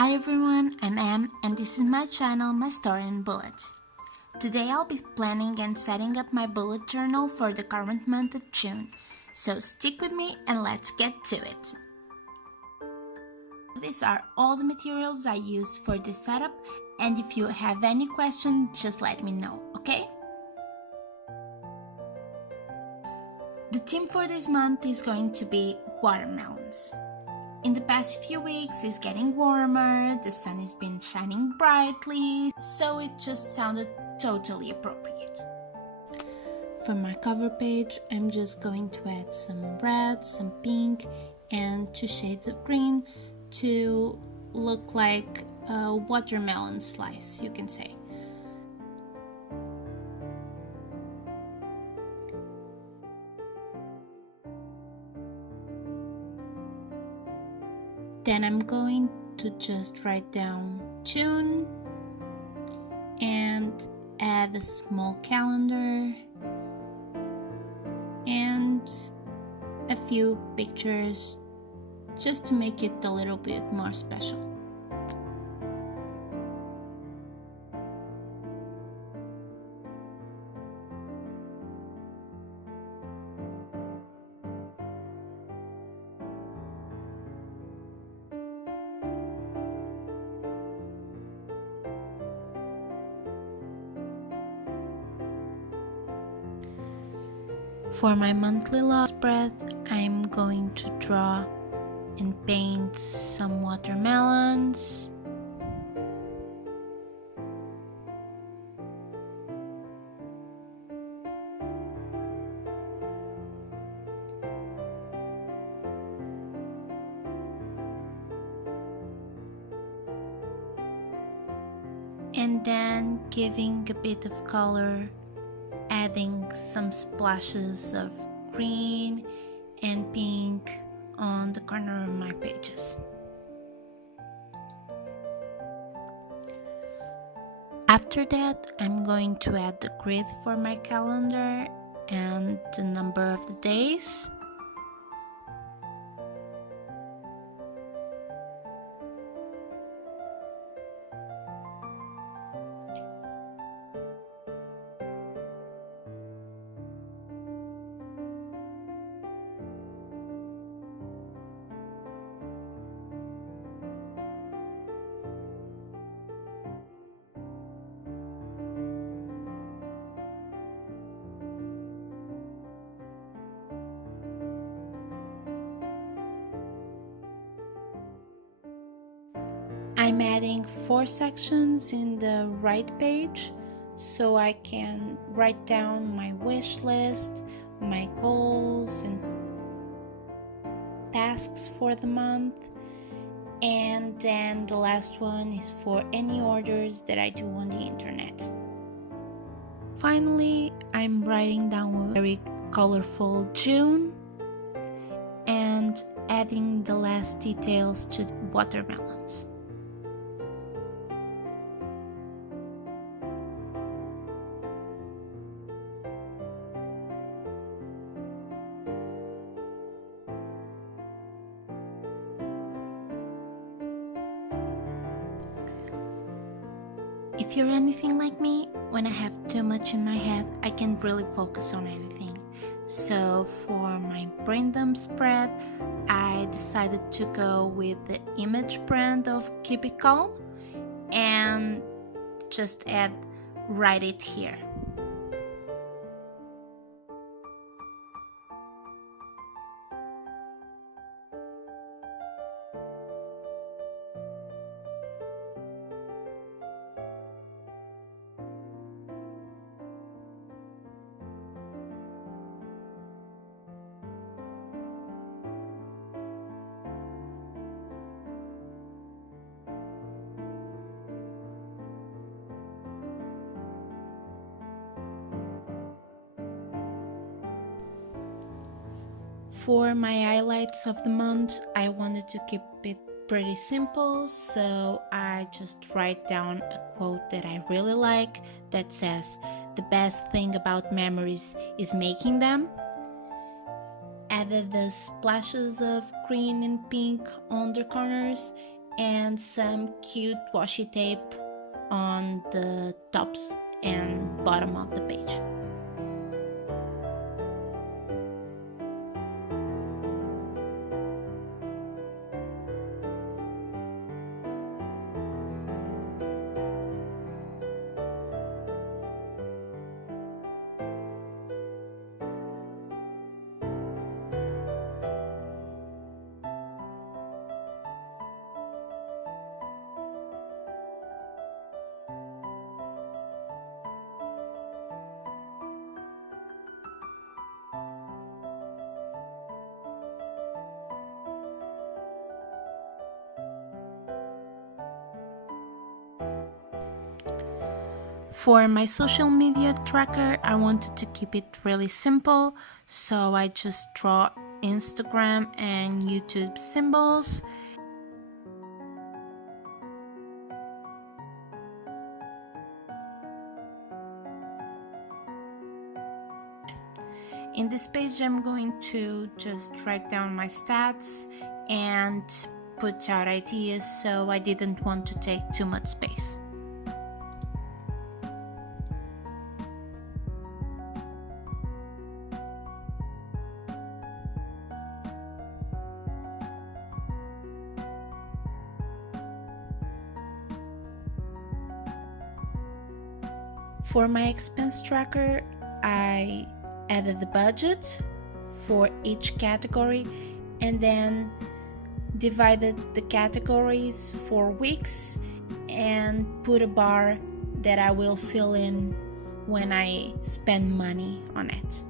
Hi everyone, I'm Em and this is my channel, My Story in Bullet. Today I'll be planning and setting up my bullet journal for the current month of June, so stick with me and let's get to it. These are all the materials I use for this setup, and if you have any questions, just let me know, okay? The theme for this month is going to be watermelons. In the past few weeks it's getting warmer, the sun has been shining brightly, so it just sounded totally appropriate. For my cover page, I'm just going to add some red, some pink, and 2 shades of green to look like a watermelon slice, you can say. Then I'm going to just write down June and add a small calendar and a few pictures just to make it a little bit more special. For my monthly love spread, I'm going to draw and paint some watermelons. And then giving a bit of color, adding some splashes of green and pink on the corner of my pages. After that, I'm going to add the grid for my calendar and the number of the days. I'm adding 4 sections in the right page so I can write down my wish list, my goals and tasks for the month, and then the last one is for any orders that I do on the internet. Finally, I'm writing down a very colorful June and adding the last details to the watermelons. If you're anything like me, when I have too much in my head, I can't really focus on anything. So for my brain dump spread, I decided to go with the image brand of Keep It Calm and just write it here. For my highlights of the month, I wanted to keep it pretty simple, so I just write down a quote that I really like that says, "The best thing about memories is making them." Added the splashes of green and pink on the corners and some cute washi tape on the tops and bottom of the page. For my social media tracker, I wanted to keep it really simple, so I just draw Instagram and YouTube symbols. In this page, I'm going to just write down my stats and put out ideas, so I didn't want to take too much space. For my expense tracker, I added the budget for each category and then divided the categories for weeks and put a bar that I will fill in when I spend money on it.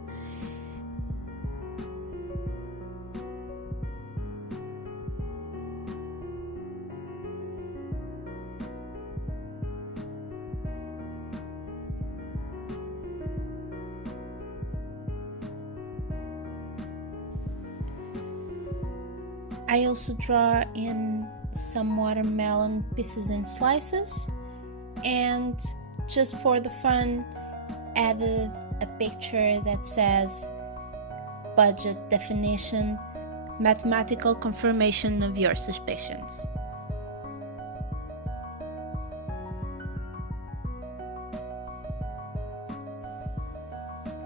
I also draw in some watermelon pieces and slices, and just for the fun, added a picture that says budget definition, mathematical confirmation of your suspicions.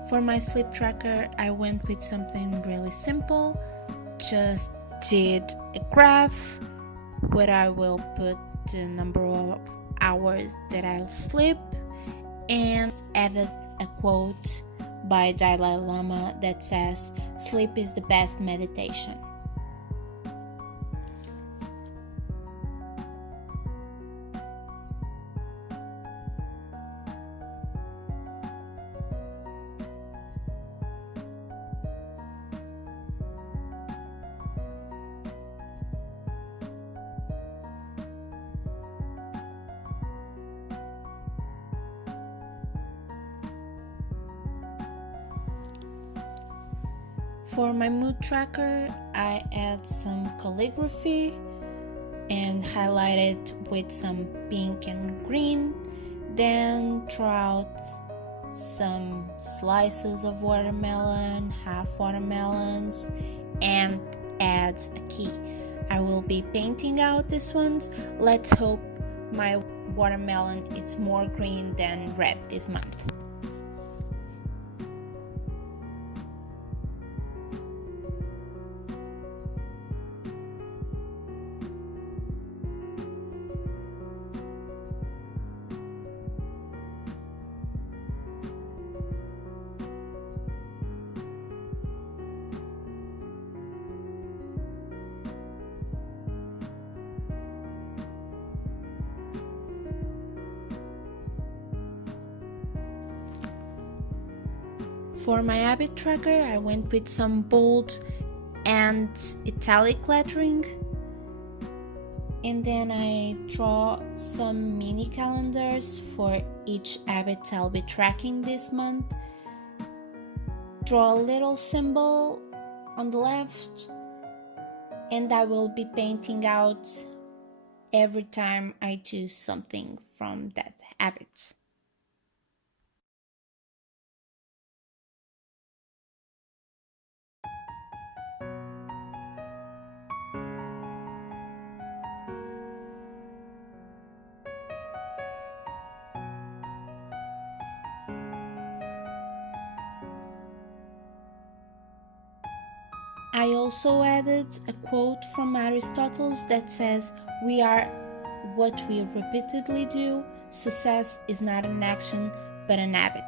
For my sleep tracker, I went with something really simple, just did a graph where I will put the number of hours that I'll sleep and added a quote by Dalai Lama that says, "Sleep is the best meditation." For my mood tracker, I add some calligraphy and highlight it with some pink and green, then draw out some slices of watermelon, half watermelons, and add a key. I will be painting out these ones. Let's hope my watermelon is more green than red this month. For my habit tracker, I went with some bold and italic lettering, and then I draw some mini calendars for each habit I'll be tracking this month. Draw a little symbol on the left, and I will be painting out every time I do something from that habit. I also added a quote from Aristotle that says, "We are what we repeatedly do. Success is not an action, but an habit."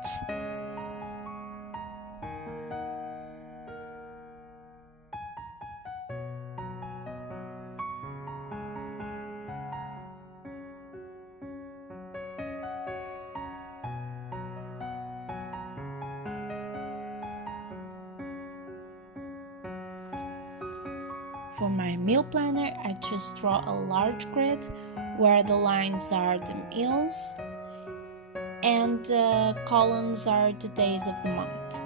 For my meal planner, I just draw a large grid where the lines are the meals and the columns are the days of the month.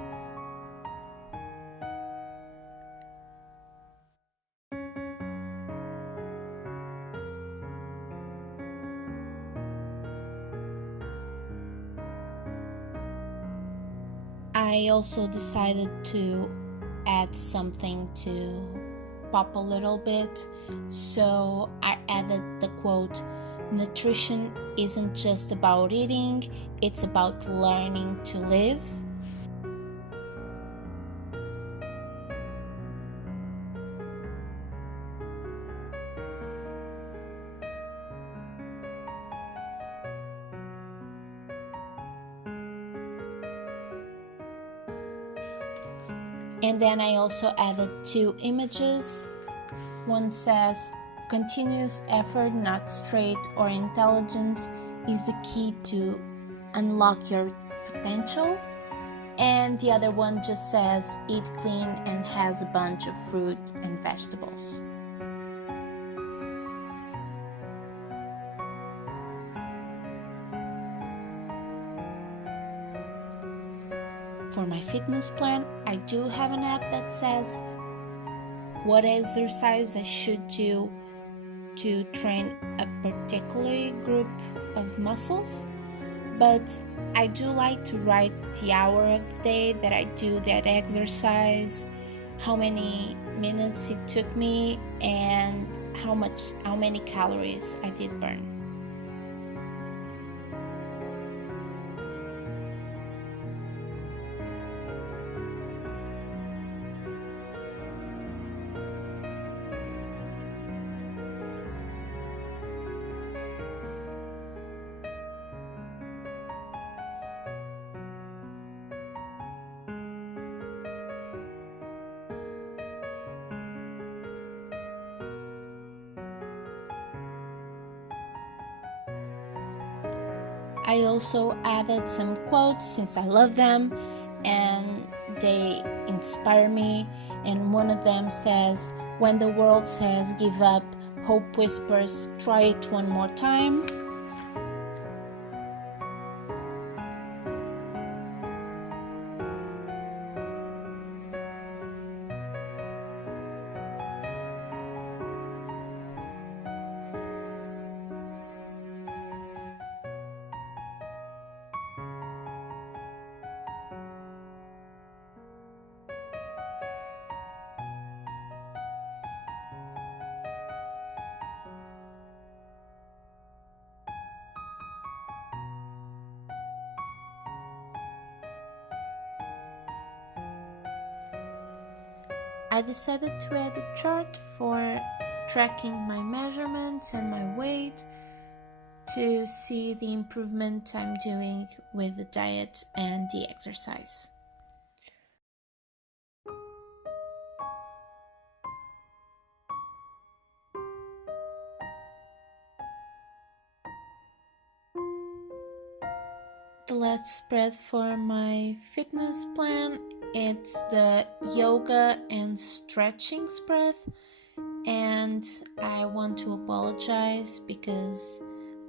I also decided to add something to pop a little bit, so I added the quote, "Nutrition isn't just about eating, it's about learning to live." And then I also added 2 images. One says, "Continuous effort, not straight or intelligence, is the key to unlock your potential." And the other one just says, "Eat clean and has a bunch of fruit and vegetables." For my fitness plan, I do have an app that says what exercise I should do to train a particular group of muscles, but I do like to write the hour of the day that I do that exercise, how many minutes it took me, and how many calories I did burn. I also added some quotes since I love them and they inspire me, and one of them says, "When the world says give up, hope whispers, try it one more time." I decided to add a chart for tracking my measurements and my weight to see the improvement I'm doing with the diet and the exercise. The last spread for my fitness plan, it's the yoga and stretching spread, and I want to apologize because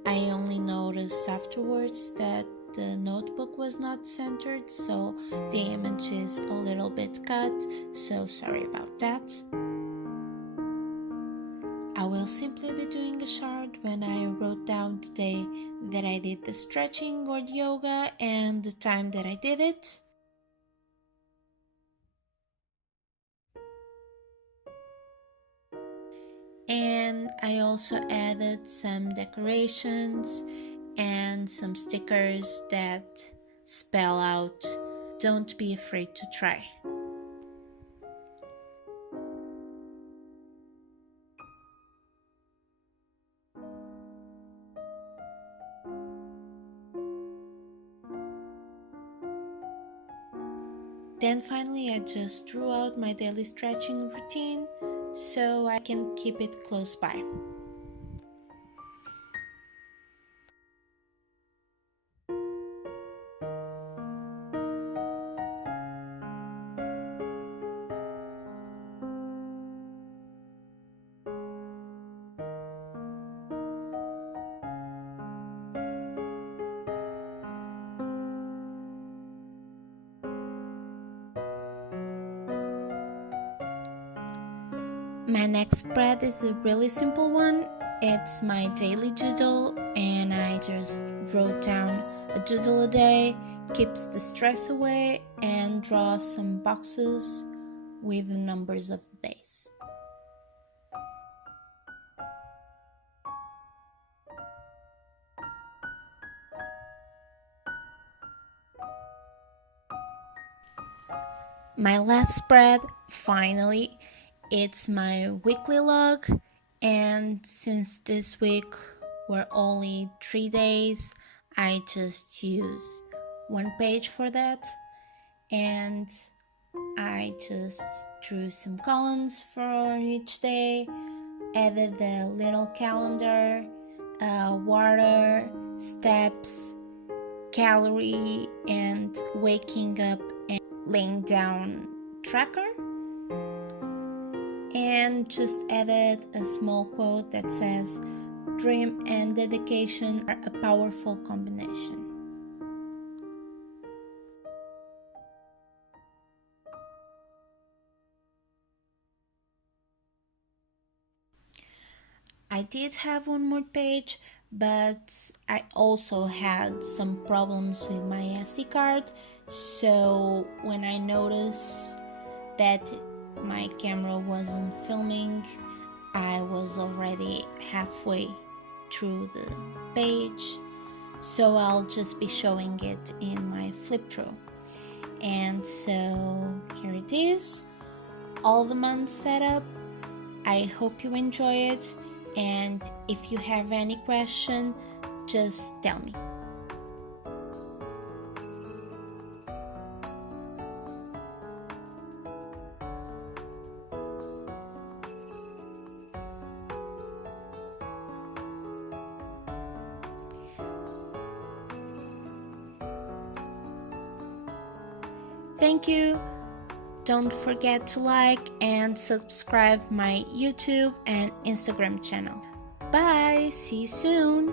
I only noticed afterwards that the notebook was not centered, so the image is a little bit cut, so sorry about that. I will simply be doing a chart when I wrote down the day that I did the stretching or the yoga and the time that I did it. And I also added some decorations and some stickers that spell out, "Don't be afraid to try." Then finally I just drew out my daily stretching routine so I can keep it close by. My next spread is a really simple one. It's my daily doodle, and I just wrote down a doodle a day, keeps the stress away, and draw some boxes with the numbers of the days. My last spread, finally, it's my weekly log, and since this week were only 3 days, I just use one page for that, and I just drew some columns for each day, added the little calendar, water, steps, calorie, and waking up and laying down tracker, and just added a small quote that says, "Dream and dedication are a powerful combination." I did have one more page, but I also had some problems with my SD card, so when I noticed that my camera wasn't filming, I was already halfway through the page, so I'll just be showing it in my flip through. And so here it is, all the months set up. I hope you enjoy it, and if you have any question, just tell me. Thank you. Don't forget to like and subscribe my YouTube and Instagram channel. Bye, see you soon.